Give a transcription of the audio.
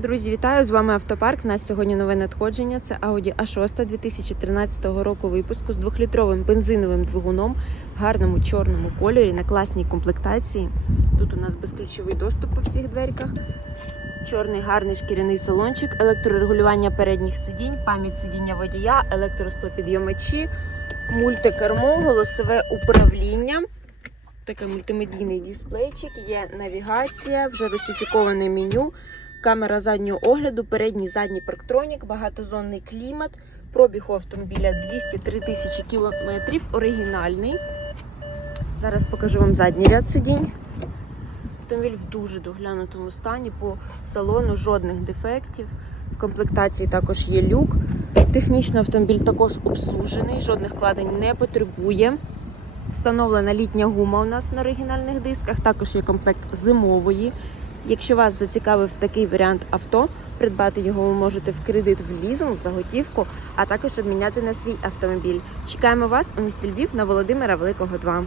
Друзі, вітаю! З вами Автопарк. У нас сьогодні нове надходження. Це Audi A6 2013 року випуску з двохлітровим бензиновим двигуном гарному чорному кольорі на класній комплектації. Тут у нас безключовий доступ по всіх дверках. Чорний гарний шкіряний салончик, електрорегулювання передніх сидінь, пам'ять сидіння водія, електросклопідйомачі, мультикермо, голосове управління. Такий мультимедійний дисплейчик, є навігація, вже русифіковане меню, камера заднього огляду, передній задній парктронік, багатозонний клімат, пробіг у автомобіля 203 тисячі кілометрів, оригінальний. Зараз покажу вам задній ряд сидінь. Автомобіль в дуже доглянутому стані, по салону жодних дефектів. В комплектації також є люк. Технічно автомобіль також обслужений, жодних вкладень не потребує. Встановлена літня гума у нас на оригінальних дисках. Також є комплект зимової. Якщо вас зацікавив такий варіант авто, придбати його ви можете в кредит в лізинг за готівку, а також обміняти на свій автомобіль. Чекаємо вас у місті Львів на Володимира Великого 2.